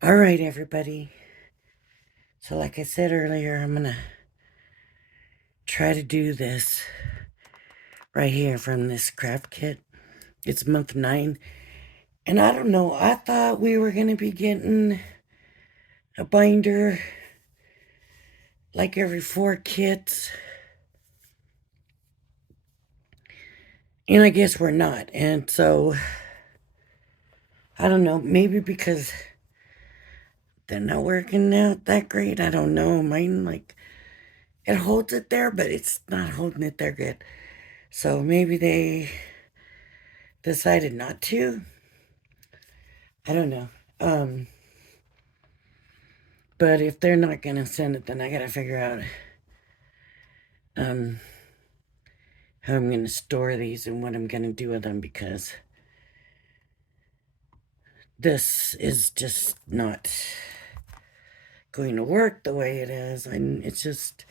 All right, everybody. So, like I said earlier, I'm going to try to do this right here from this craft kit. It's month 9. And I don't know, I thought we were going to be getting a binder like every 4 kits. And I guess we're not. And so, I don't know, maybe because they're not working out that great. I don't know. Mine, like, it holds it there, but it's not holding it there good. So maybe they decided not to. I don't know. Um, but if they're not gonna send it, then I gotta figure out um how I'm gonna store these and what I'm gonna do with them because this is just not going to work the way it is, and it's just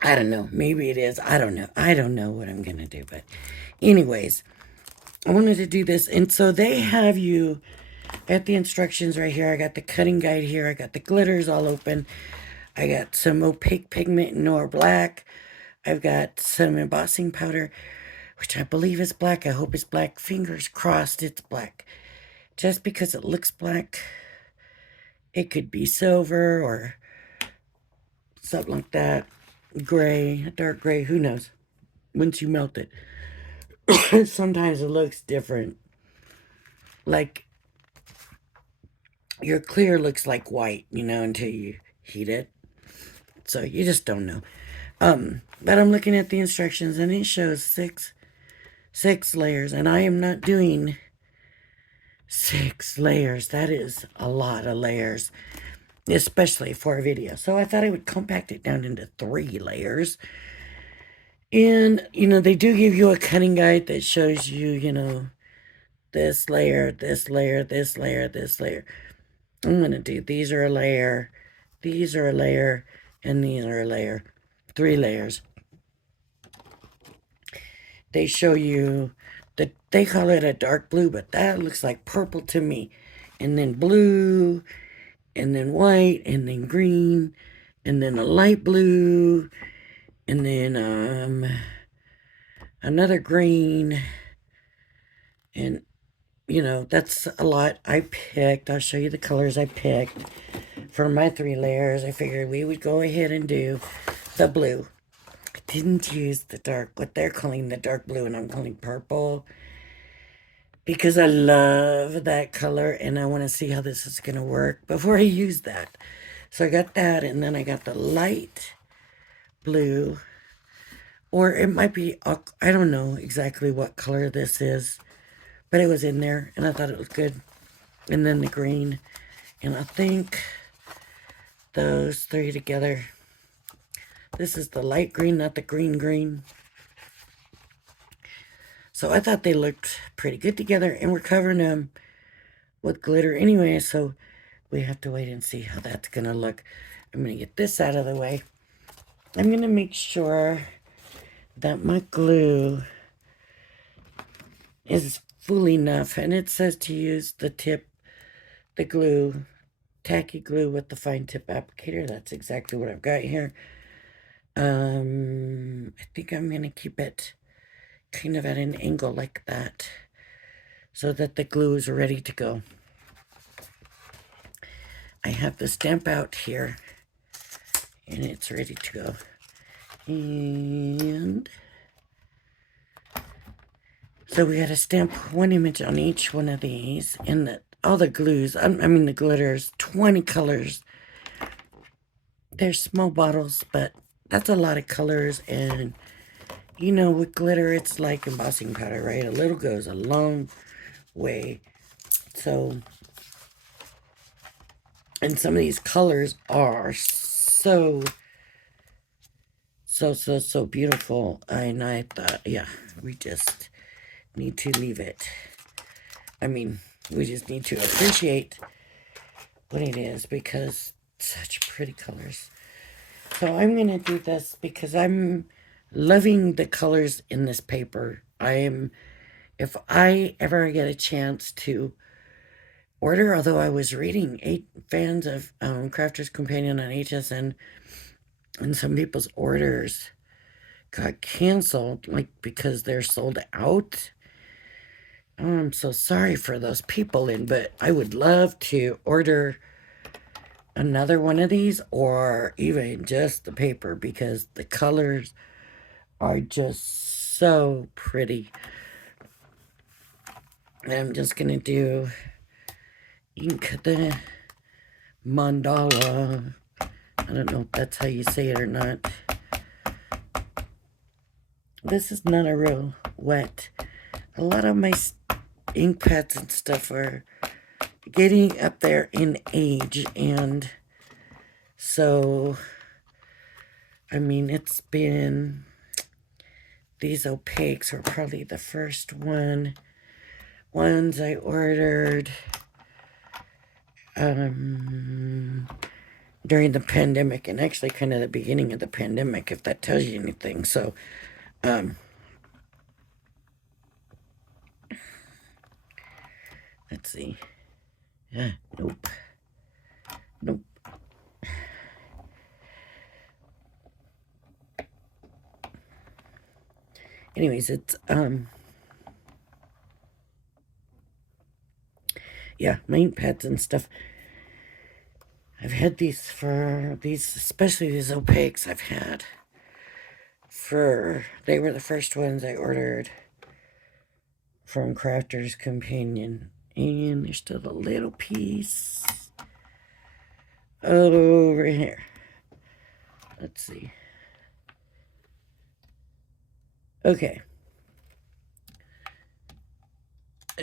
I don't know. Maybe it is. I don't know. I don't know what I'm gonna do, but anyways, I wanted to do this, and so they have you at the instructions right here. I got the cutting guide here. I got the glitters all open. I got some opaque pigment in Nor Black. I've got some embossing powder, which I believe is black. I hope it's black. Fingers crossed it's black. Just because it looks black, it could be silver or something like that. Gray, dark gray, who knows? Once you melt it. Sometimes it looks different. Like your clear looks like white, until you heat it. So you just don't know. But I'm looking at the instructions and it shows six layers, and I am not doing 6 layers. That is a lot of layers, especially for a video. So I thought I would compact it down into 3 layers. And, they do give you a cutting guide that shows you, this layer, this layer, this layer, this layer. I'm going to do, these are a layer, these are a layer, and these are a layer. 3 layers. They show you that they call it a dark blue, but that looks like purple to me. And then blue, and then white, and then green, and then a light blue, and then another green, and that's a lot I picked. I'll show you the colors I picked for my 3 layers. I figured we would go ahead and do the blue. I didn't use the dark, what they're calling the dark blue, and I'm calling purple because I love that color and I want to see how this is going to work before I use that. So I got that, and then I got the light blue, or it might be, I don't know exactly what color this is, but it was in there and I thought it was good. And then the green, and I think those 3 together. This is the light green, not the green green. So I thought they looked pretty good together, and we're covering them with glitter anyway, so we have to wait and see how that's gonna look. I'm gonna get this out of the way. I'm gonna make sure that my glue is full enough, and it says to use the glue, tacky glue with the fine tip applicator. That's exactly what I've got here. I think I'm gonna keep it kind of at an angle like that so that the glue is ready to go. I have the stamp out here and it's ready to go. And so we got to stamp 1 image on each one of these, and all the glues, I mean the glitters, 20 colors. They're small bottles, but that's a lot of colors, and with glitter, it's like embossing powder, right? A little goes a long way. So, and some of these colors are so beautiful. And I thought, yeah, we just need to leave it. I mean, we just need to appreciate what it is because such pretty colors. So I'm going to do this because I'm loving the colors in this paper. If I ever get a chance to order, although I was reading 8 fans of Crafter's Companion on HSN, and some people's orders got canceled, like because they're sold out. Oh, I'm so sorry for those people, but I would love to order another one of these, or even just the paper, because the colors are just so pretty. And I'm just gonna do ink the mandala. I don't know if that's how you say it or not. This is not a real wet. A lot of my ink pads and stuff are getting up there in age, and so I mean, it's been, these opaques were probably the first ones I ordered during the pandemic, and actually kind of the beginning of the pandemic, if that tells you anything. So let's see. Yeah, nope. Nope. Anyways, it's yeah, my ink pads and stuff. I've had these for these, especially these opaques I've had for, they were the first ones I ordered from Crafter's Companion. And there's still a little piece over here. Let's see. Okay.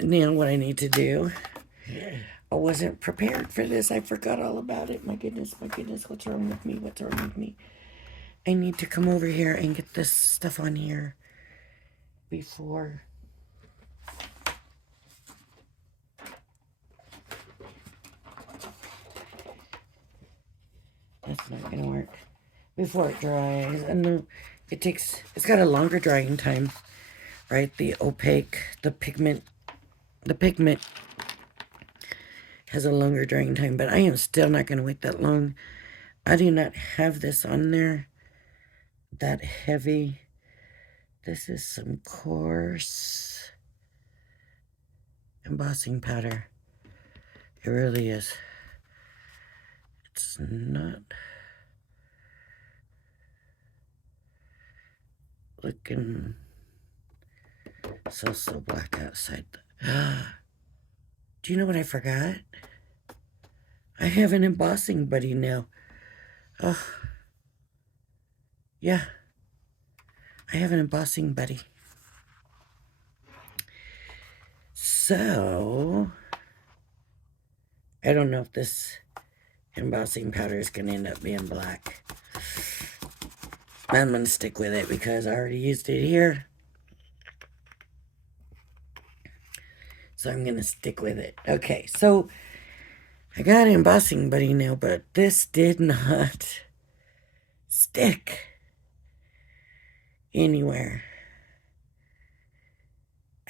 Now what I need to do, I wasn't prepared for this. I forgot all about it. My goodness, what's wrong with me? What's wrong with me? I need to come over here and get this stuff on here before. That's not gonna work. Before it dries. And it's got a longer drying time, right? The opaque, the pigment has a longer drying time, but I am still not gonna wait that long. I do not have this on there that heavy. This is some coarse embossing powder. It really is. It's not looking so black outside. Do you know what I forgot? I have an embossing buddy now. Oh, yeah. I have an embossing buddy. So, I don't know if this embossing powder is going to end up being black. I'm going to stick with it because I already used it here. So I'm going to stick with it. Okay, so I got an embossing buddy now, but this did not stick anywhere.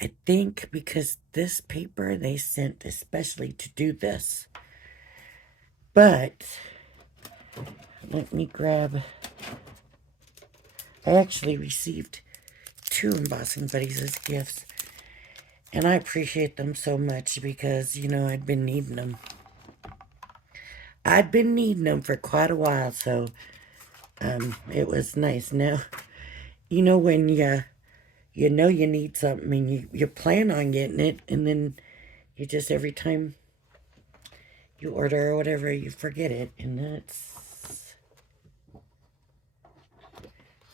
I think because this paper they sent especially to do this. But let me grab. I actually received 2 embossing buddies as gifts. And I appreciate them so much because, you know, I'd been needing them. I'd been needing them for quite a while, so it was nice. Now, you know when you know you need something and you plan on getting it, and then you just, every time you order or whatever, you forget it, and that's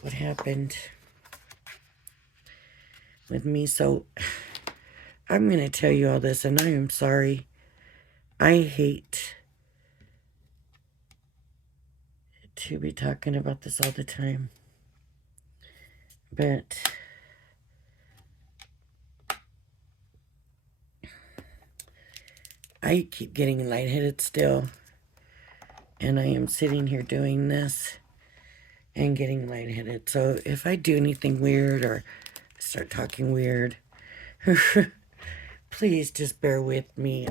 what happened with me. So I'm going to tell you all this, and I am sorry. I hate to be talking about this all the time, but I keep getting lightheaded still, and I am sitting here doing this and getting lightheaded. So if I do anything weird or start talking weird, please just bear with me.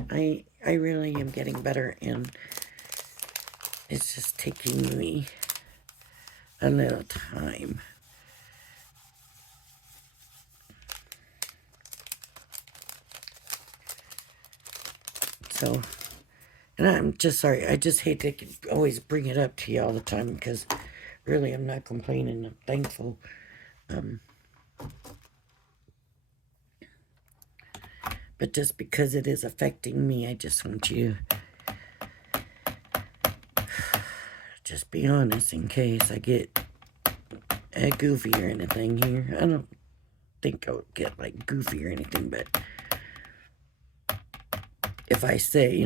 I really am getting better, and it's just taking me a little time. So, and I'm just sorry. I just hate to always bring it up to you all the time, because really I'm not complaining. I'm thankful. But just because it is affecting me, I just want you just be honest in case I get goofy or anything here. I don't think I'll get like goofy or anything, but if I say,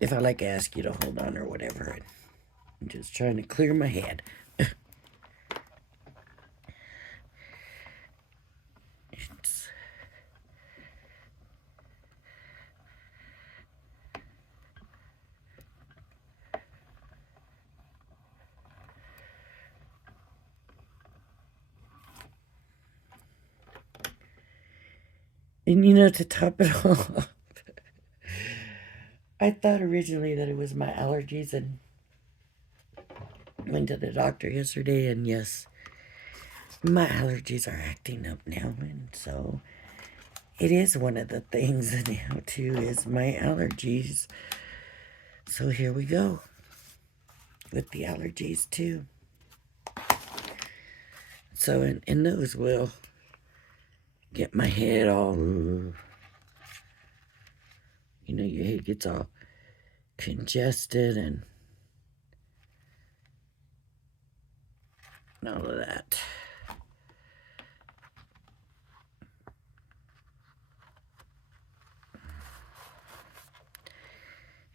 if I like ask you to hold on or whatever, I'm just trying to clear my head. It's, and to top it off, I thought originally that it was my allergies, and went to the doctor yesterday, and yes, my allergies are acting up now, and so it is one of the things now too is my allergies. So here we go with the allergies too. So and those will get my head all, your head gets all congested and all of that.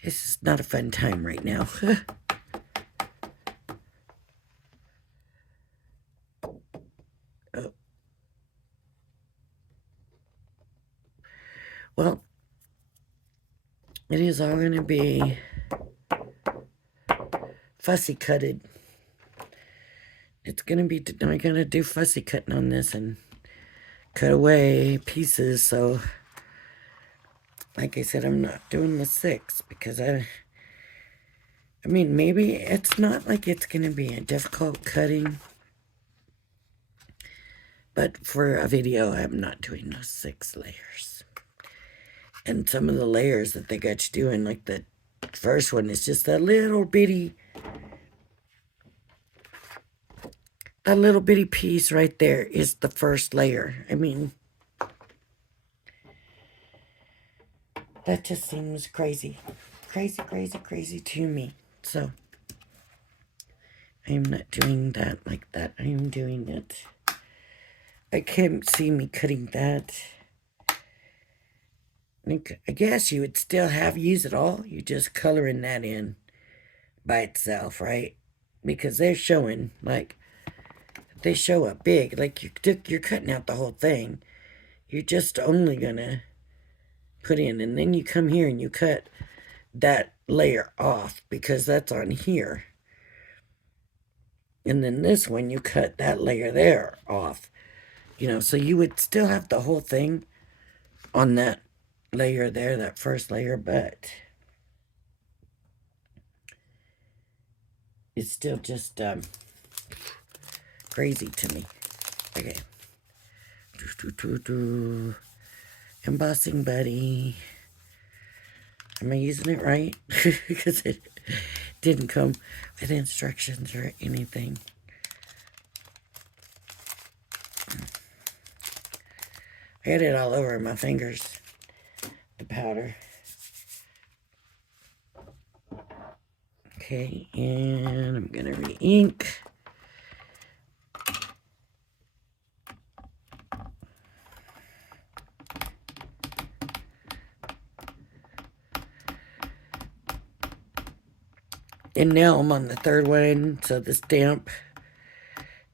This is not a fun time right now. Oh. Well, it is all going to be fussy cutted. It's going to be, I'm going to do fussy cutting on this and cut away pieces. So, like I said, I'm not doing the 6 because I mean, maybe it's not like it's going to be a difficult cutting. But for a video, I'm not doing those 6 layers. And some of the layers that they got you doing, like the first one, is just that little bitty piece right there is the first layer. I mean, that just seems crazy. Crazy to me. So, I'm not doing that like that. I am doing it. I can't see me cutting that. I guess you would still use it all. You just coloring that in by itself, right? Because they're showing, like, they show up big. Like, you're cutting out the whole thing. You're just only gonna put in, and then you come here and you cut that layer off because that's on here. And then this one, you cut that layer there off. So you would still have the whole thing on that layer there, that first layer, but it's still just crazy to me. Okay. Embossing Buddy. Am I using it right? Because it didn't come with instructions or anything. I had it all over my fingers, the powder. Okay, and I'm going to re-ink. And now I'm on the 3rd one, so the stamp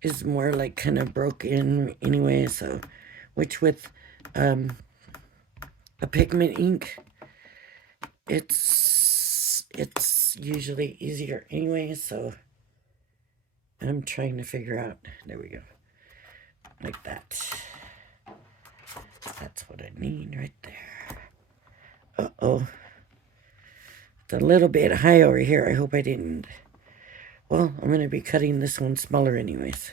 is more like kind of broken anyway, so, which with a pigment ink, it's usually easier anyway, so I'm trying to figure out. There we go. Like that. That's what I need right there. Uh-oh. It's a little bit high over here. I hope I didn't. Well, I'm going to be cutting this one smaller anyways.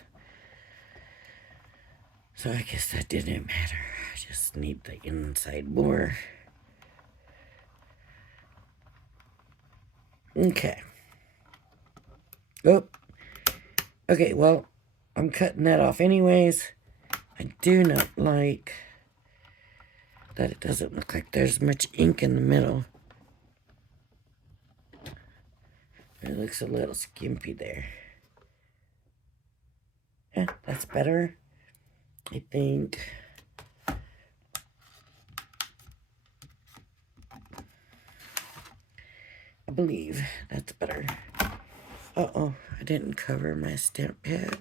So I guess that didn't matter. I just need the inside more. Okay. Oh. Okay, well, I'm cutting that off anyways. I do not like that it doesn't look like there's much ink in the middle. It looks a little skimpy there. Yeah, that's better. I think. I believe that's better. Uh-oh, I didn't cover my stamp pad.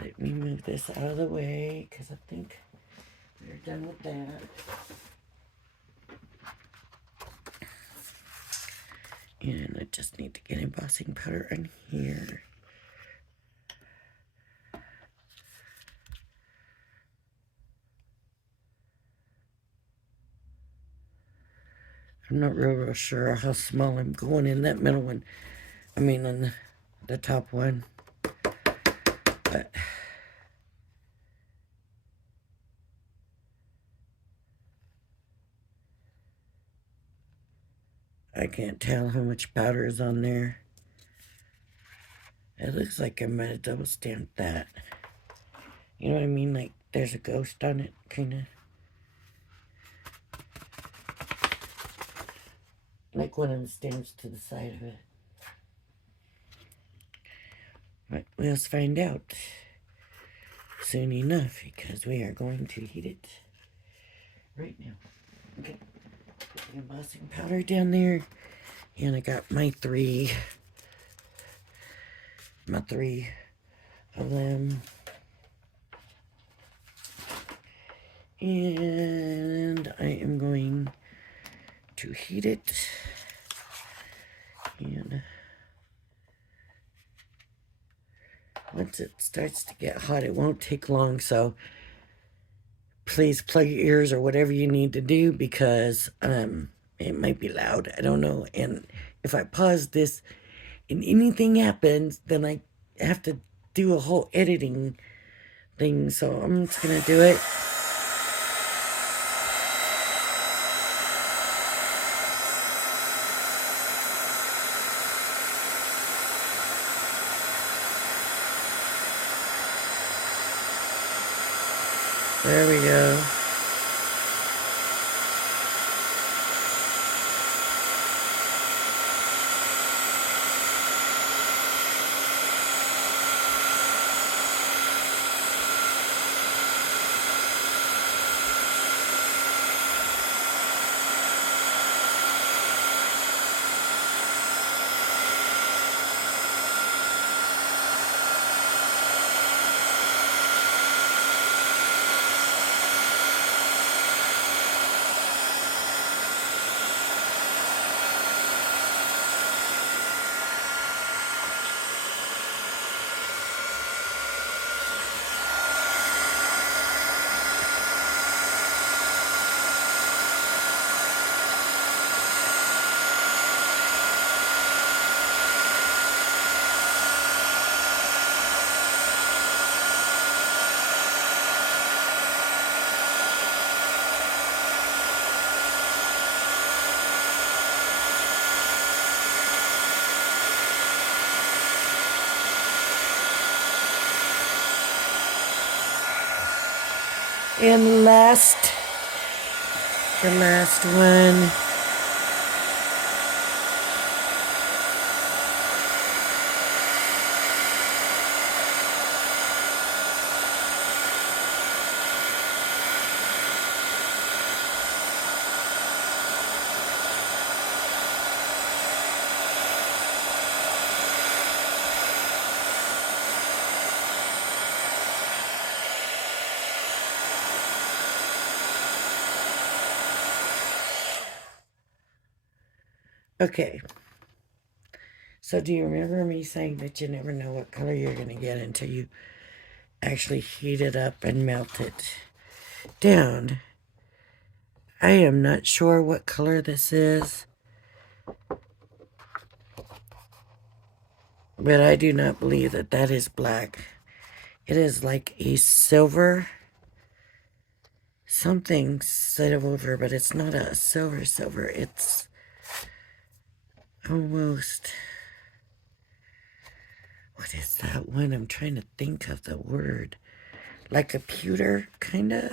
Let me move this out of the way, because I think we're done with that. And I just need to get embossing powder in here. I'm not real sure how small I'm going in that middle one. I mean, on the top one. But I can't tell how much powder is on there. It looks like I might have double stamped that. You know what I mean? Like there's a ghost on it, kind of. Like one of the stamps to the side of it. But we'll find out soon enough, because we are going to heat it right now. Okay, put the embossing powder down there, and I got my three of them, and I am going to heat it, and once it starts to get hot, it won't take long, so please plug your ears or whatever you need to do, because it might be loud. I don't know. And if I pause this and anything happens, then I have to do a whole editing thing. So I'm just going to do it. There we go. And the last one. Okay, So do you remember me saying that you never know what color you're going to get until you actually heat it up and melt it down? I am not sure what color this is, but I do not believe that that is black. It is like a silver something silver, but it's not a silver. It's almost, what is that one? I'm trying to think of the word. Like a pewter, kind of.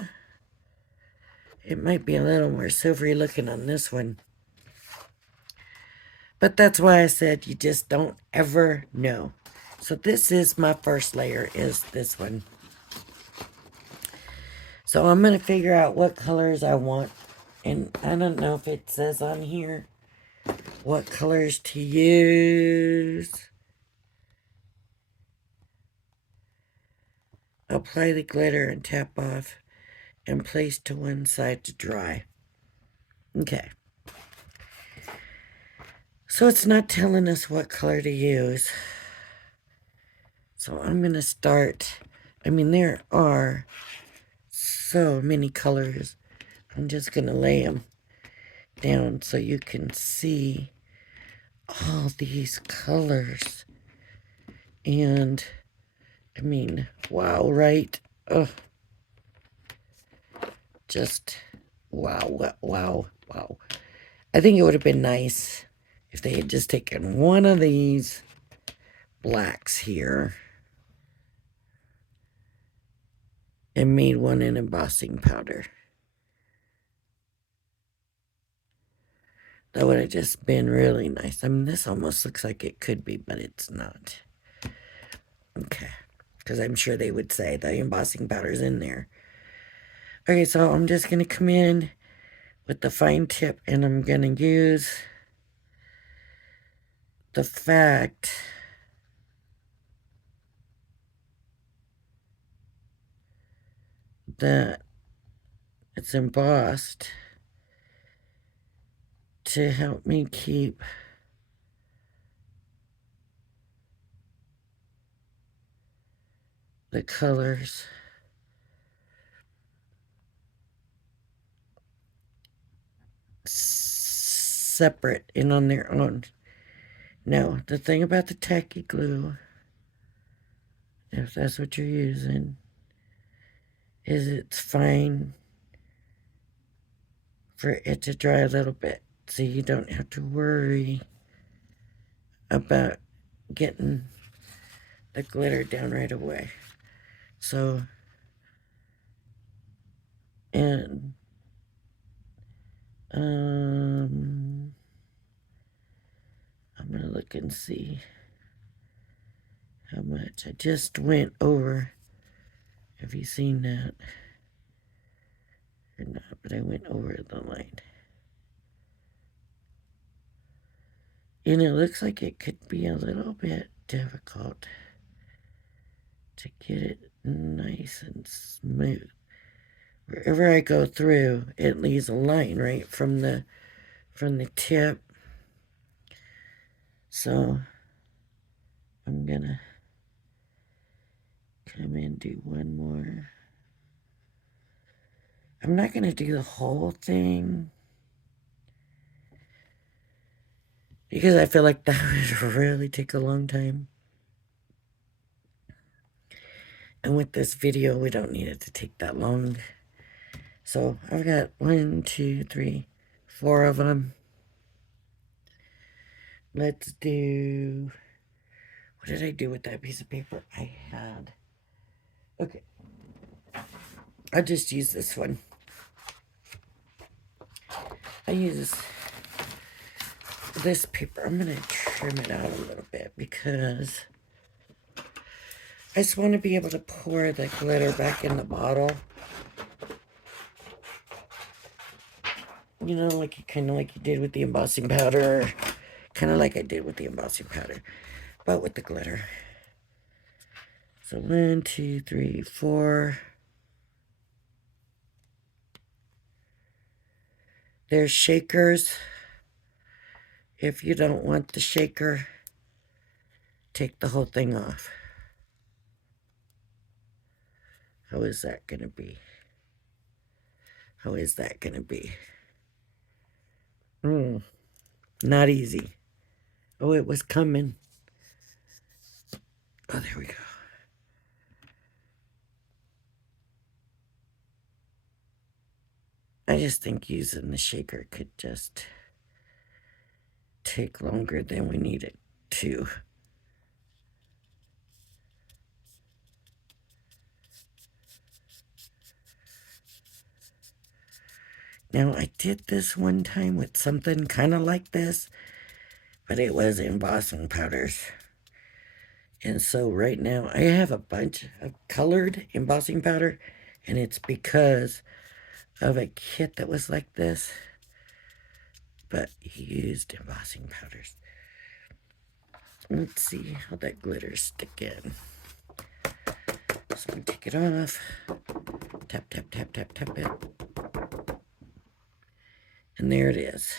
It might be a little more silvery looking on this one. But that's why I said you just don't ever know. So this is my first layer, is this one. So I'm going to figure out what colors I want. And I don't know if it says on here what colors to use. Apply the glitter and tap off and place to one side to dry. Okay. So it's not telling us what color to use. So I'm going to start. I mean, there are so many colors. I'm just going to lay them down so you can see all these colors. And, I mean, wow, right? Oh, just wow, wow, wow. I think it would have been nice if they had just taken one of these blacks here and made one in embossing powder. That would have just been really nice. I mean, this almost looks like it could be, but it's not. Okay. Because I'm sure they would say the embossing powder's in there. Okay, so I'm just going to come in with the fine tip, and I'm going to use the fact that it's embossed to help me keep the colors separate and on their own. Now, the thing about the tacky glue, if that's what you're using, is it's fine for it to dry a little bit, so you don't have to worry about getting the glitter down right away. So, and I'm gonna look and see how much I just went over. Have you seen that or not? But I went over the line. And it looks like it could be a little bit difficult to get it nice and smooth. Wherever I go through, it leaves a line right from the tip. So I'm gonna come in and do one more. I'm not gonna do the whole thing because I feel like that would really take a long time. And with this video, we don't need it to take that long. So I've got 1, 2, 3, 4 of them. Let's do, what did I do with that piece of paper I had? Okay. I'll just use this one. I use this paper. I'm going to trim it out a little bit because I just want to be able to pour the glitter back in the bottle. You know, like kind of like you did with the embossing powder. Kind of like I did with the embossing powder, but with the glitter. So 1, 2, 3, 4. There's shakers. If you don't want the shaker, take the whole thing off. How is that going to be? How is that going to be? Not easy. Oh, it was coming. Oh, there we go. I just think using the shaker could just take longer than we need it to. Now, I did this one time with something kind of like this, but it was embossing powders. And so right now, I have a bunch of colored embossing powder, and it's because of a kit that was like this, but he used embossing powders. Let's see how that glitters stick in. So I'm gonna take it off. Tap, tap, tap, tap, tap it. And there it is.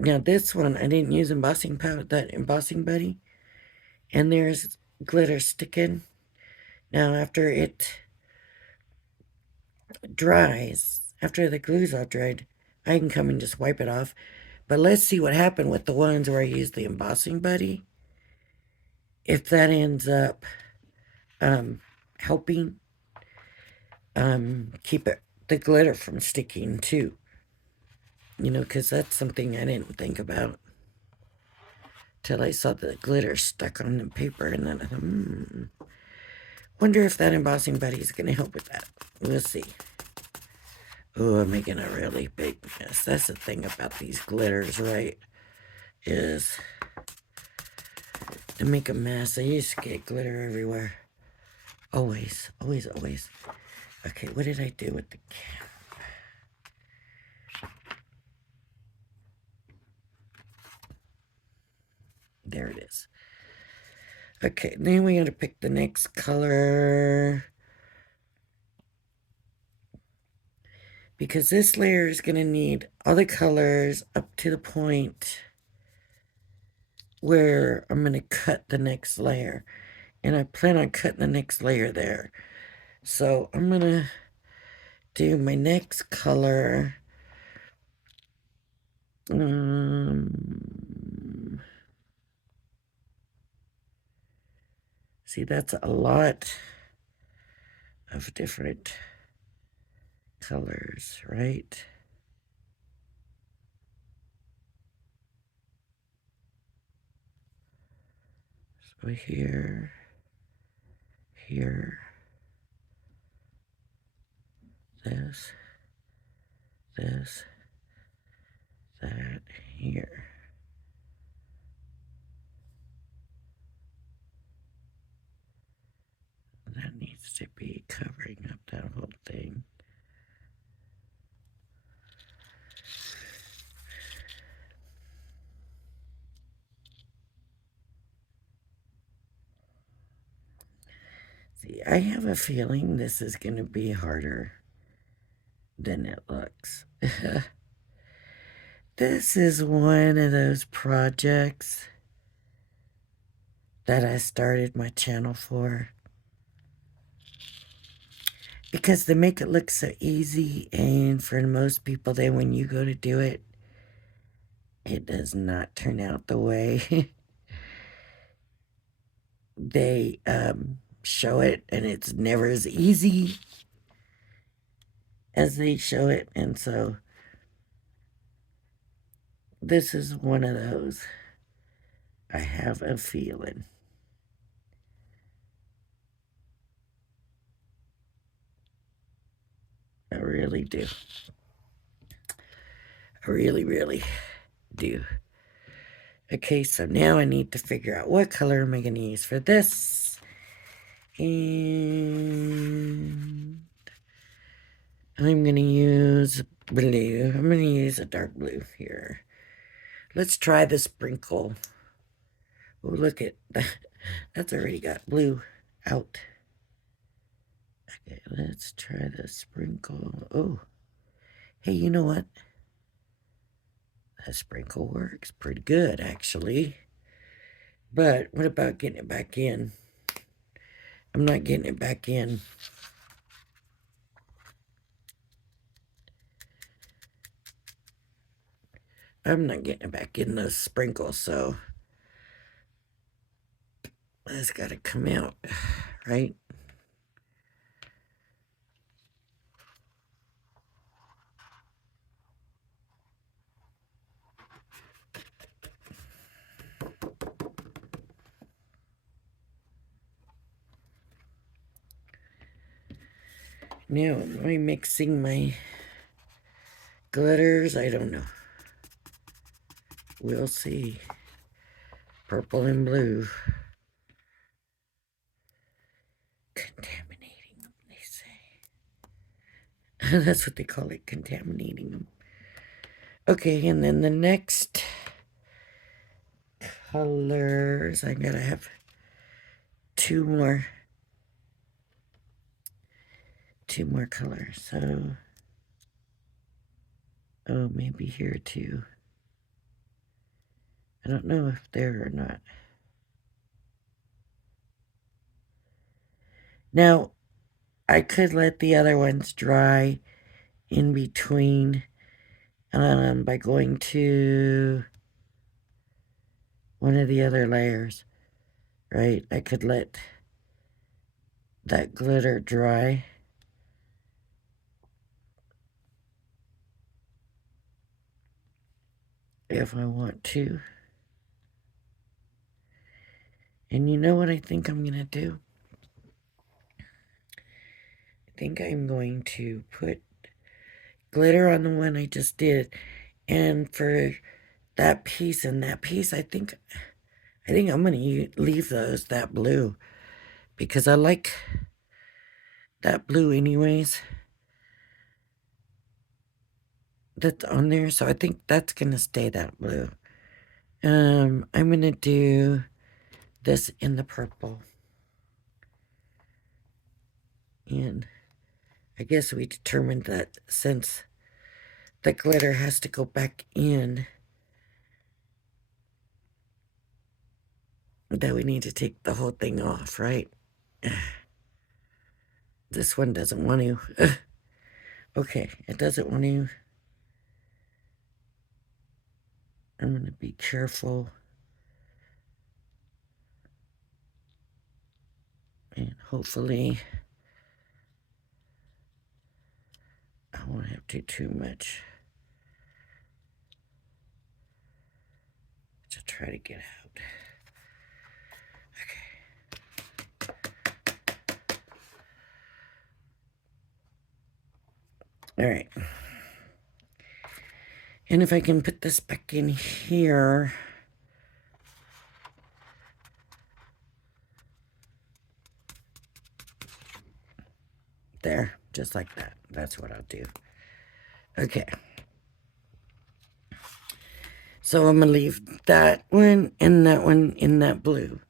Now this one, I didn't use embossing powder, that embossing buddy. And there's glitter sticking. Now after it dries, after the glue's all dried, I can come and just wipe it off. But let's see what happened with the ones where I used the embossing buddy. If that ends up helping keep the glitter from sticking too. You know, because that's something I didn't think about till I saw the glitter stuck on the paper, and then I thought, wonder if that embossing buddy is going to help with that. We'll see. Oh, I'm making a really big mess. That's the thing about these glitters, right? Is to make a mess. I used to get glitter everywhere. Always, always, always. Okay, what did I do with the cap? There it is. Okay, then we got to pick the next color. Because this layer is going to need all the colors up to the point where I'm going to cut the next layer. And I plan on cutting the next layer there. So I'm going to do my next color. See, that's a lot of different colors, right? So here, this, that, here. That needs to be covering up that whole thing. See, I have a feeling this is going to be harder than it looks. This is one of those projects that I started my channel for. Because they make it look so easy, and for most people, then when you go to do it, it does not turn out the way they show it, and it's never as easy as they show it. And so this is one of those. I have a feeling. I really do. I really, really do. Okay, so now I need to figure out what color am I going to use for this. And I'm going to use blue. I'm going to use a dark blue here. Let's try the sprinkle. Oh, look at that. That's already got blue out. Okay, let's try the sprinkle. Oh, hey, you know what? That sprinkle works pretty good, actually. But what about getting it back in? I'm not getting it back in. I'm not getting it back in the sprinkle, so that's got to come out, right? Now, am I mixing my glitters? I don't know. We'll see. Purple and blue. Contaminating them, they say. That's what they call it, contaminating them. Okay, and then the next colors, I gotta have two more colors. So, oh, maybe here too. I don't know if there or not. Now, I could let the other ones dry in between by going to one of the other layers, right? I could let that glitter dry. If I want to. And you know what I think I'm going to do? I think I'm going to put glitter on the one I just did. And for that piece and that piece, I think I'm going to leave those that blue. Because I like that blue anyways. That's on there. So I think that's going to stay that blue. I'm going to do this in the purple. And I guess we determined that since the glitter has to go back in, that we need to take the whole thing off, right? This one doesn't want to. Okay, it doesn't want to. I'm going to be careful. And hopefully I won't have to too much to try to get out. All right. And if I can put this back in here. There, just like that. That's what I'll do. Okay. So I'm going to leave that one in that blue.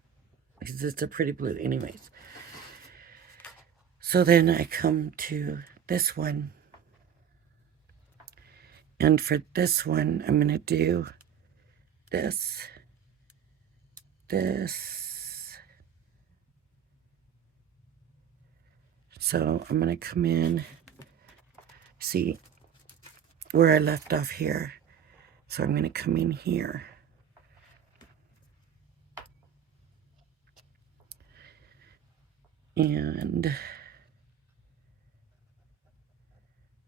Because it's a pretty blue anyways. So then I come to this one. And for this one, I'm going to do this. So I'm going to come in, see where I left off here. So I'm going to come in here. And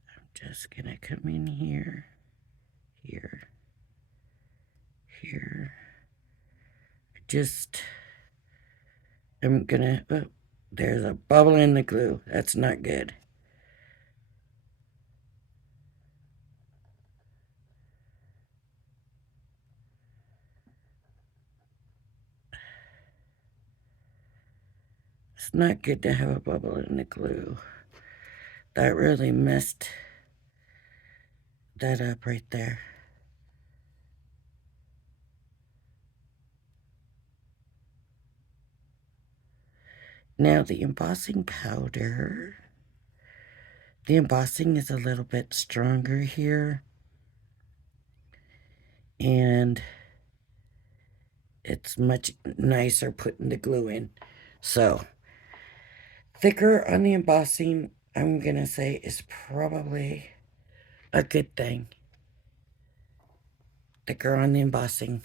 I'm just going to come in here, here. I'm going to, oh, there's a bubble in the glue. That's not good. It's not good to have a bubble in the glue. That really messed that up right there. Now the embossing powder, the embossing is a little bit stronger here. and it's much nicer putting the glue in. So, thicker on the embossing, I'm going to say, is probably a good thing. Thicker on the embossing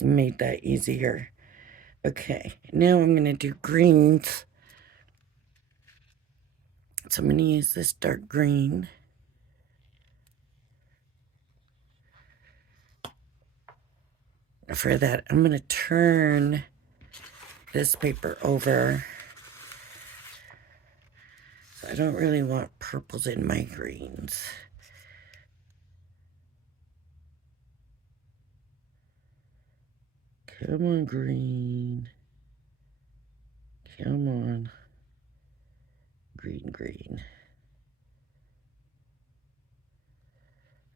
made that easier. Okay, now I'm going to do greens. So I'm going to use this dark green. For that, I'm going to turn this paper over. So I don't really want purples in my greens. Come on, green. Come on. Green, green.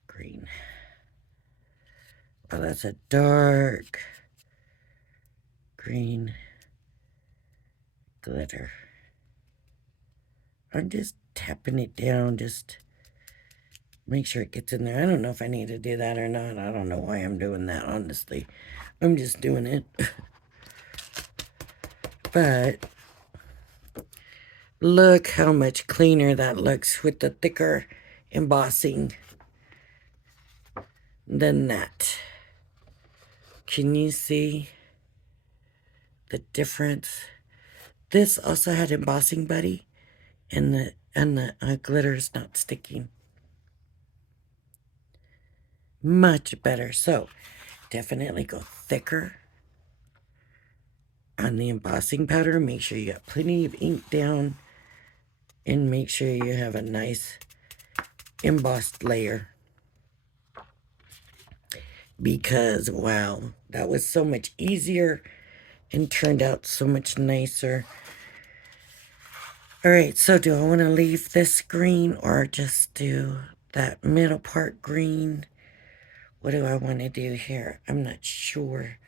Green. Oh, that's a dark green glitter. I'm just tapping it down, just make sure it gets in there. I don't know if I need to do that or not. I don't know why I'm doing that, honestly. I'm just doing it. But look how much cleaner that looks with the thicker embossing than that. Can you see the difference? This also had embossing buddy, and the glitter is not sticking. Much better. So definitely go thicker on the embossing powder. Make sure you got plenty of ink down, and make sure you have a nice embossed layer. Because wow, that was so much easier and turned out so much nicer. All right, so do I want to leave this green or just do that middle part green? What do I want to do here? I'm not sure.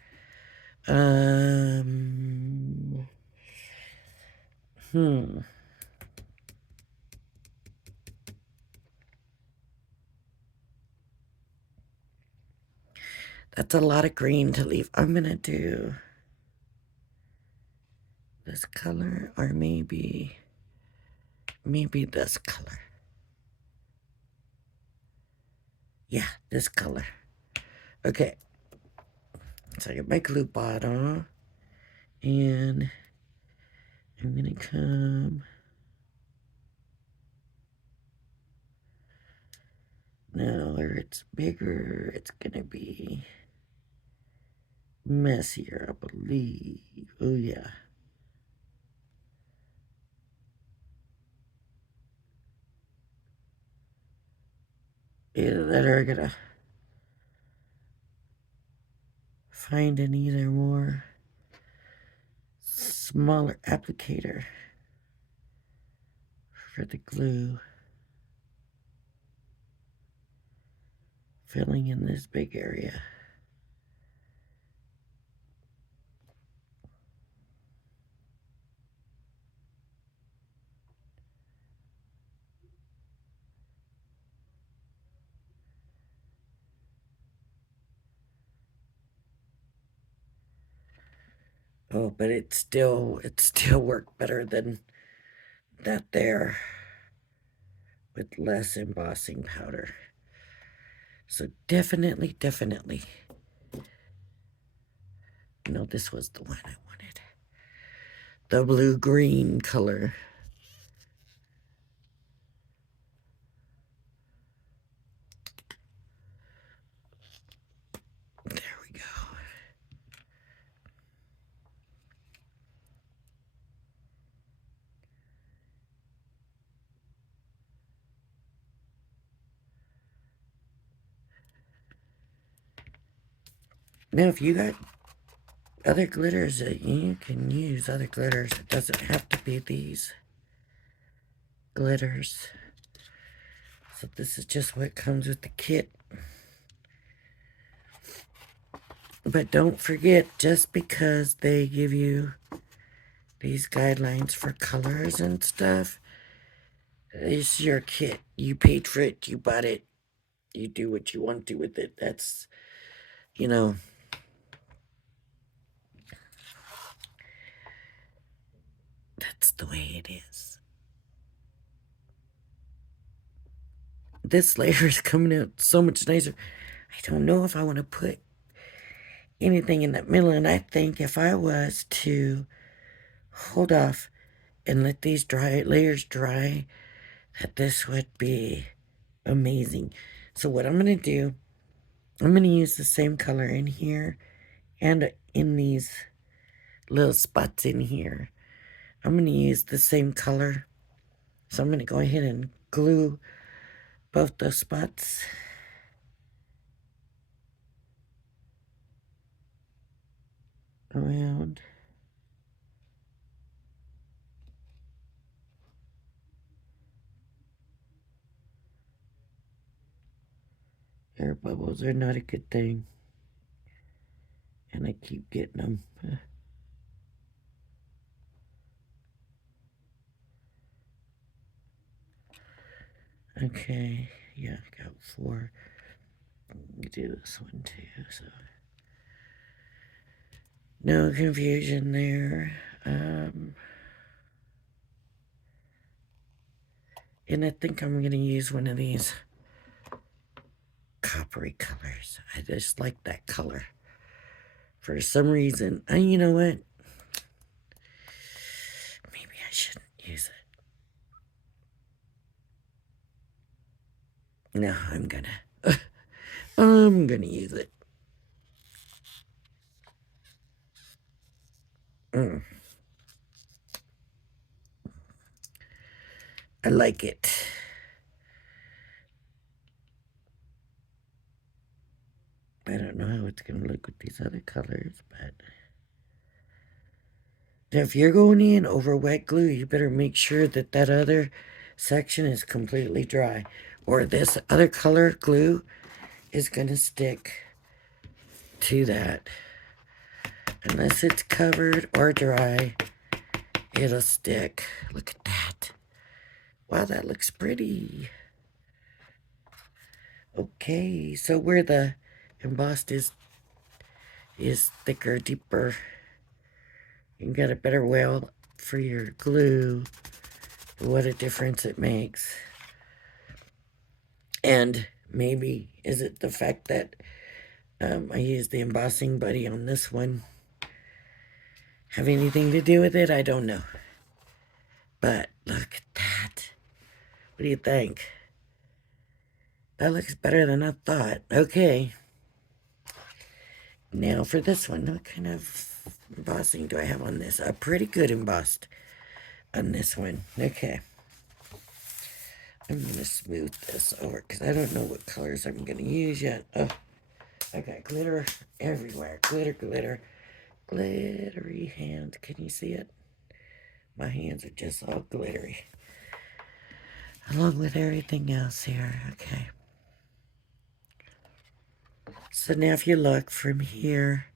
That's a lot of green to leave. I'm going to do this color or maybe this color. Yeah, this color. Okay. So I get my glue bottle and I'm going to come. Now where it's bigger, it's going to be messier, I believe. Oh, yeah. Either that or I gotta find an either more smaller applicator for the glue. Filling in this big area. Oh, but it still worked better than that there with less embossing powder. So definitely. No, this was the one I wanted. The blue-green color. There we go. Now, if you got other glitters, you can use other glitters. It doesn't have to be these glitters. So this is just what comes with the kit. But don't forget, just because they give you these guidelines for colors and stuff, it's your kit. You paid for it, you bought it. You do what you want to with it. That's, you know, that's the way it is. This layer is coming out so much nicer. I don't know if I want to put anything in that middle, and I think if I was to hold off and let these layers dry, that this would be amazing. So what I'm going to do, I'm going to use the same color in here and in these little spots in here. I'm going to use the same color. So I'm going to go ahead and glue both those spots. Around. Air bubbles are not a good thing. And I keep getting them. Okay, yeah, I got 4. You do this one too, so no confusion there. And I think I'm gonna use one of these coppery colors. I just like that color for some reason. And you know what? Maybe I shouldn't use it. No, I'm gonna. I'm gonna use it. Mm. I like it. I don't know how it's gonna look with these other colors, but if you're going in over wet glue, you better make sure that that other section is completely dry, or this other color glue is gonna stick to that. Unless it's covered or dry, it'll stick. Look at that. Wow, that looks pretty. Okay, so where the embossed is thicker, deeper, you get a better well for your glue. What a difference it makes. And maybe is it the fact that I used the embossing buddy on this one have anything to do with it? I don't know. But look at that. What do you think? That looks better than I thought. Okay. Now for this one, what kind of embossing do I have on this? A pretty good embossed on this one. Okay. I'm going to smooth this over because I don't know what colors I'm going to use yet. Oh, I got glitter everywhere. Glitter, glitter. Glittery hands. Can you see it? My hands are just all glittery. Along with everything else here. Okay. So now if you look from here,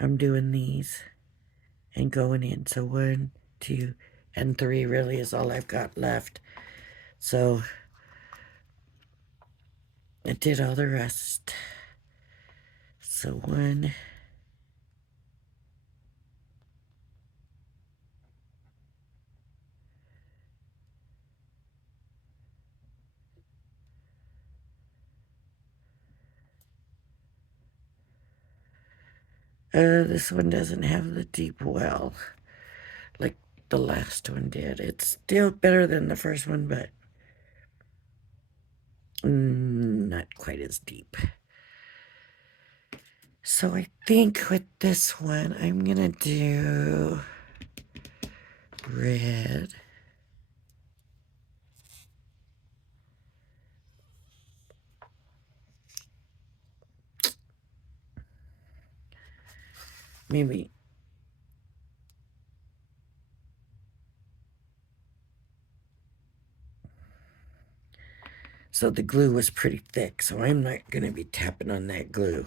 I'm doing these and going in. So 1, 2, and 3 really is all I've got left. So I did all the rest. So 1, this one doesn't have the deep well like the last one did. It's still better than the first one, but not quite as deep. So I think with this one, I'm gonna do red. Maybe. So the glue was pretty thick, so I'm not gonna be tapping on that glue.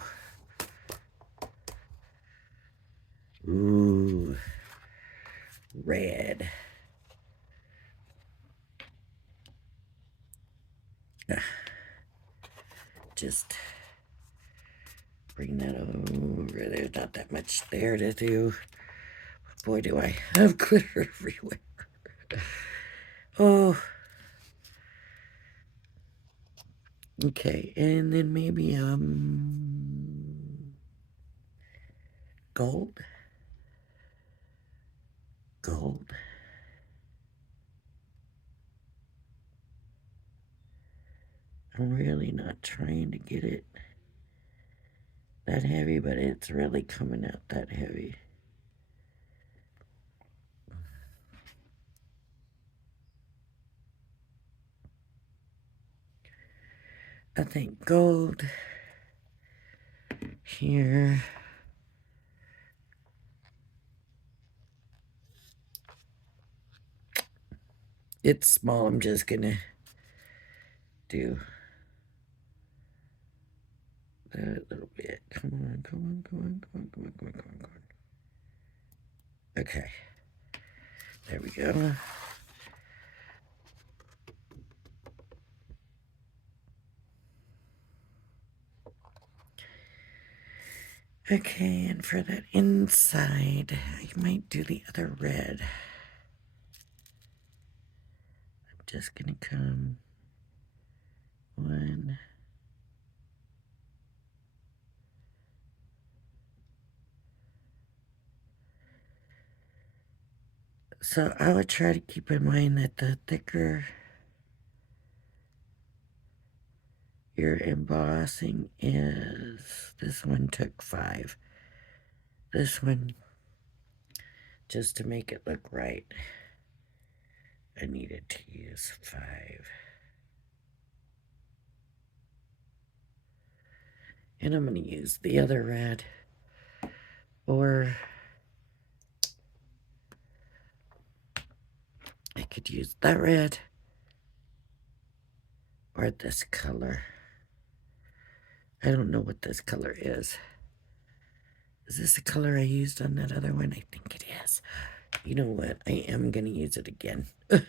Ooh, red. just bring that over. There's not that much there to do. Boy, do I have glitter everywhere. Oh. Okay, and then maybe, gold. Gold. I'm really not trying to get it that heavy, but it's really coming out that heavy. I think gold here. It's small. I'm just gonna do that a little bit. Come on, come on, come on, come on, come on, come on, come on, come on. Okay. There we go. Okay, and for that inside, I might do the other red. I'm just gonna come one. So I would try to keep in mind that the thicker your embossing is, this one took 5. This one, just to make it look right, I needed to use 5. And I'm going to use the other red, or I could use that red, or this color. I don't know what this color is. Is this the color I used on that other one? I think it is. You know what? I am going to use it again. It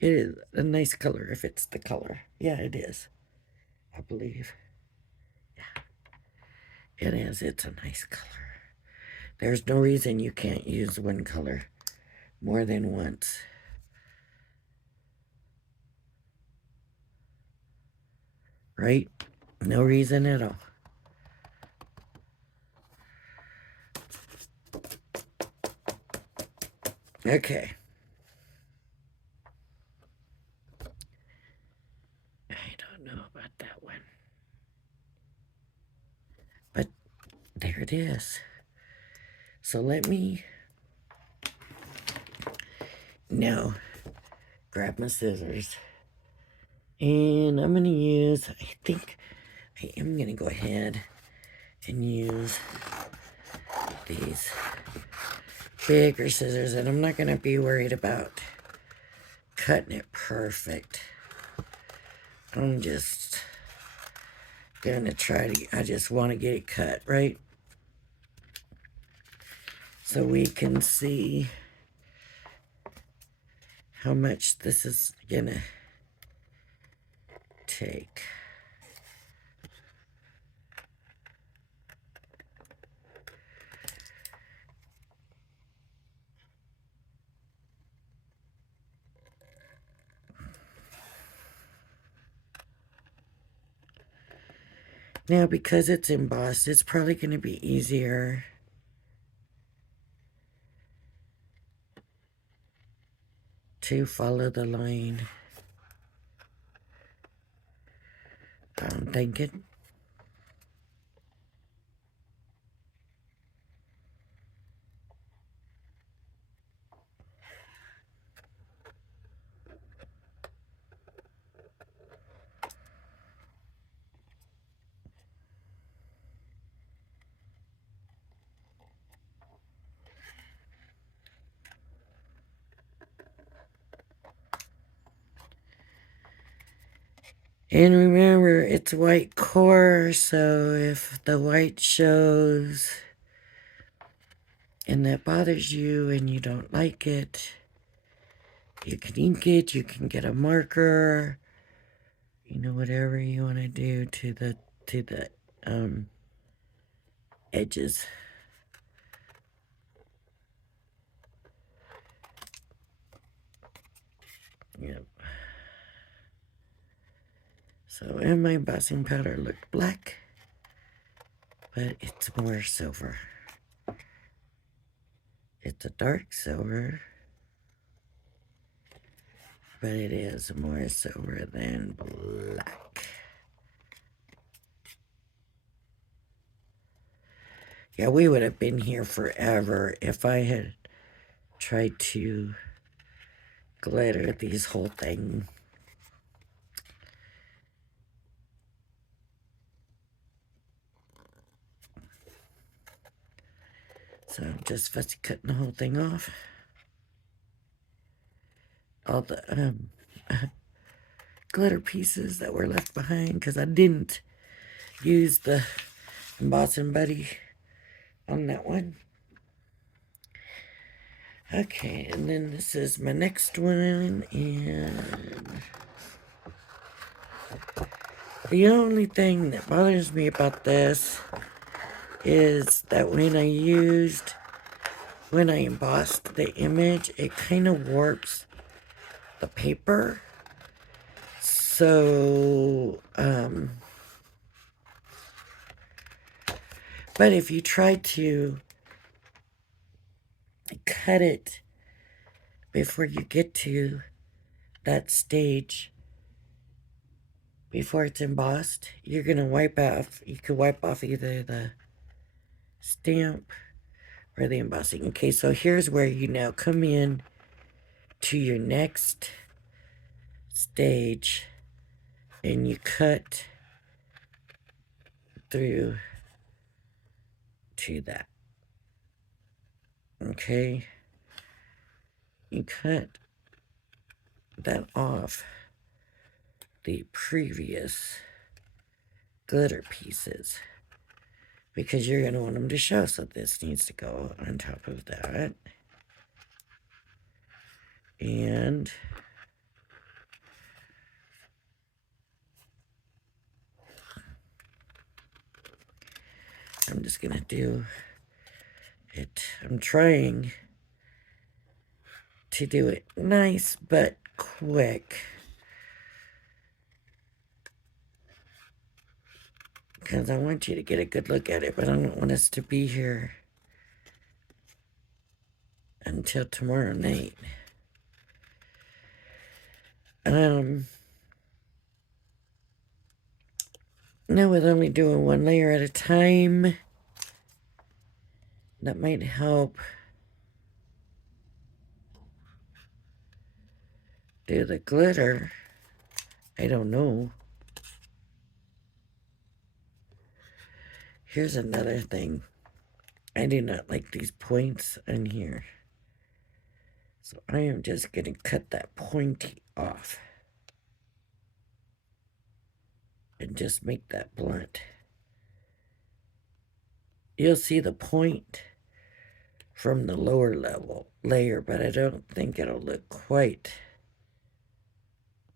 is a nice color if it's the color. Yeah, it is. I believe. Yeah, it is. It's a nice color. There's no reason you can't use one color more than once. Right? No reason at all. Okay. I don't know about that one. But there it is. So let me now grab my scissors. And I'm going to use, I think I am going to go ahead and use these bigger scissors. And I'm not going to be worried about cutting it perfect. I'm just going to try to, I just want to get it cut, right? So we can see how much this is going to take. Now, because it's embossed, it's probably going to be easier to follow the line. I'm thinking. And remember, it's white core, so if the white shows and that bothers you and you don't like it, you can ink it, you can get a marker, whatever you want to do to the um, edges. Yep. So, and my embossing powder looked black, but it's more silver. It's a dark silver, but it is more silver than black. Yeah, we would have been here forever if I had tried to glitter these whole thing. So I'm just fussy cutting the whole thing off. All the glitter pieces that were left behind because I didn't use the embossing buddy on that one. Okay, and then this is my next one, and the only thing that bothers me about this is that when I embossed the image, it kind of warps the paper. So, but if you try to cut it before you get to that stage, before it's embossed, you're going to wipe off, you could wipe off either the stamp or the embossing. Okay, so here's where you now come in to your next stage and you cut through to that. Okay, you cut that off the previous glitter pieces because you're going to want them to show. So this needs to go on top of that. And I'm just going to do it. I'm trying to do it nice but quick because I want you to get a good look at it, but I don't want us to be here until tomorrow night. Now with only doing one layer at a time, that might help do the glitter. I don't know. Here's another thing. I do not like these points in here. So I am just going to cut that pointy off. And just make that blunt. You'll see the point from the lower level layer, but I don't think it'll look quite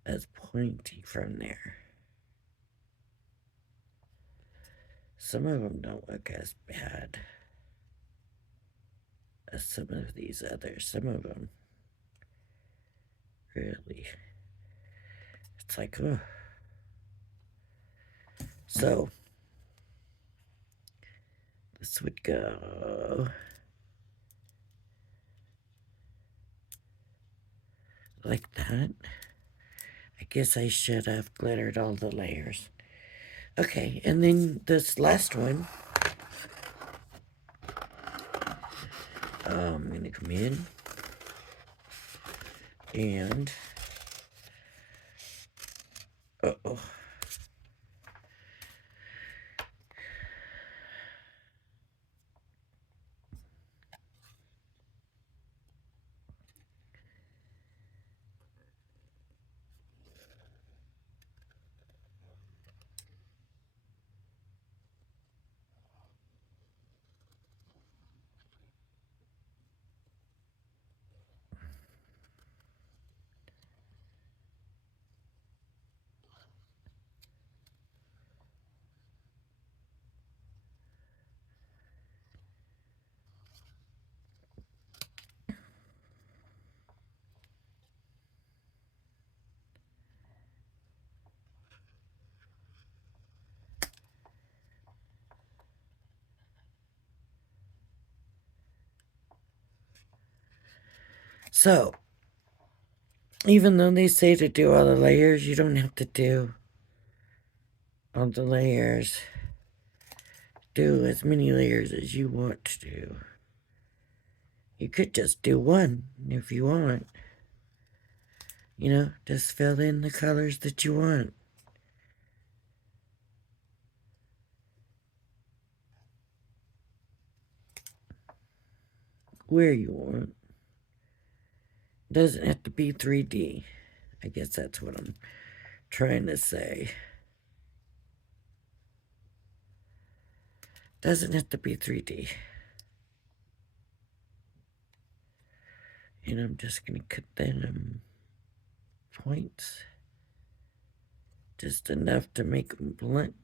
as pointy from there. Some of them don't look as bad as some of these others. Some of them really, it's like, oh. So this would go like that. I guess I should have glittered all the layers. Okay, and then this last one, I'm going to come in and, uh-oh. So, even though they say to do all the layers, you don't have to do all the layers. Do as many layers as you want to do. You could just do one if you want. You know, just fill in the colors that you want. Where you want. Doesn't have to be 3D. I guess that's what I'm trying to say. Doesn't have to be 3D. And I'm just going to cut them points. Just enough to make them blunt.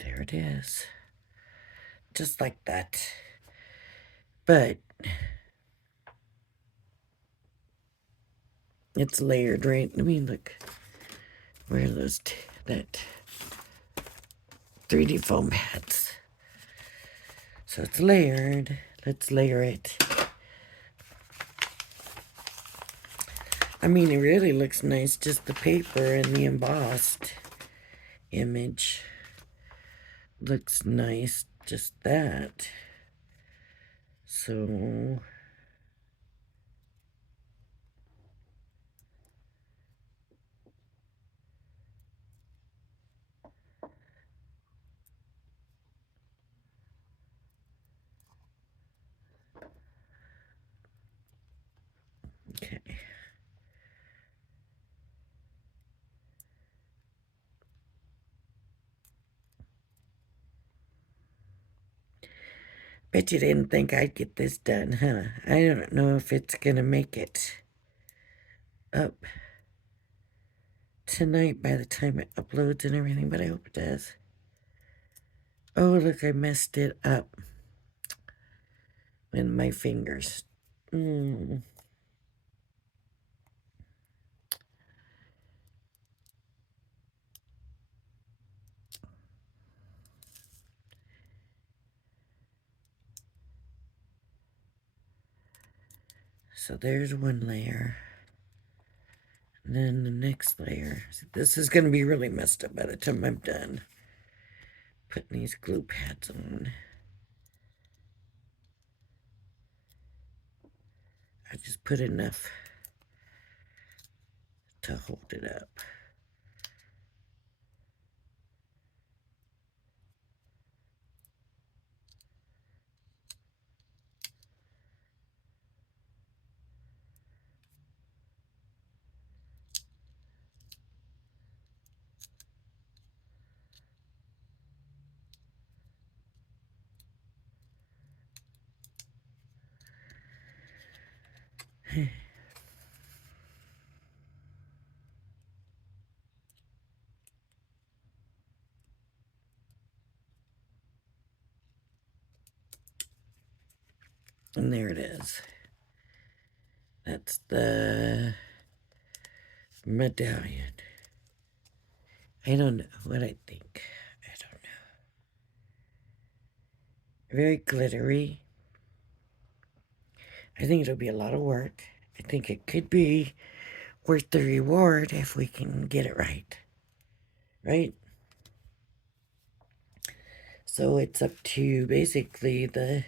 There it is. Just like that. But it's layered, right? Let me look. Where are those, that 3D foam pads? So it's layered. Let's layer it. I mean, it really looks nice. Just the paper and the embossed image looks nice. Just that. So okay. Bet you didn't think I'd get this done, huh? I don't know if it's gonna make it up tonight by the time it uploads and everything, but I hope it does. Oh, look, I messed it up with my fingers. So there's one layer. And then the next layer. This is going to be really messed up by the time I'm done putting these glue pads on. I just put enough to hold it up. And there it is. That's the medallion. I don't know what I think. I don't know. Very glittery. I think it'll be a lot of work. I think it could be worth the reward if we can get it right. Right? So it's up to basically the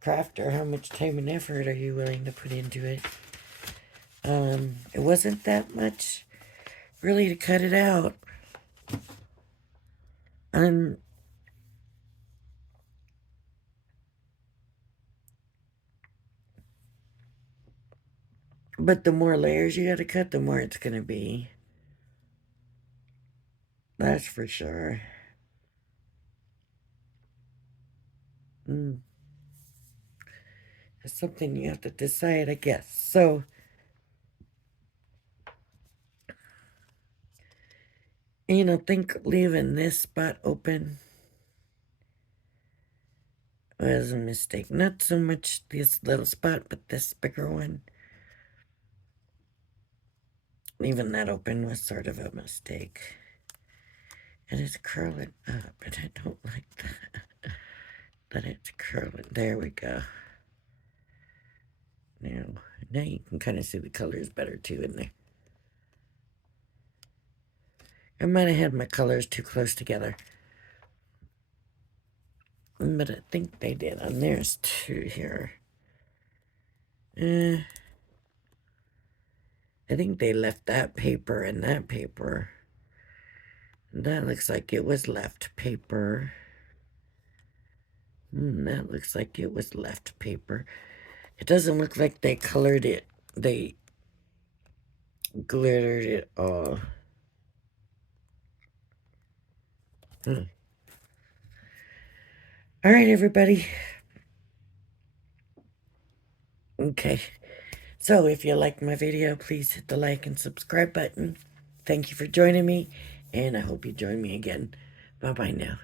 crafter. How much time and effort are you willing to put into it? It wasn't that much really to cut it out. But the more layers you gotta cut, the more it's gonna be. That's for sure. It's something you have to decide, I guess. So, think leaving this spot open was a mistake. Not so much this little spot, but this bigger one. Leaving that open was sort of a mistake. And it's curling up, and I don't like that. That it's curling. There we go. Now you can kind of see the colors better too in there. I might have had my colors too close together. But I think they did. And there's two here. I think they left that paper and that paper. That looks like it was left paper. That looks like it was left paper. It doesn't look like they colored it. They glittered it all. All right, everybody. Okay. So if you liked my video, please hit the like and subscribe button. Thank you for joining me, and I hope you join me again. Bye-bye now.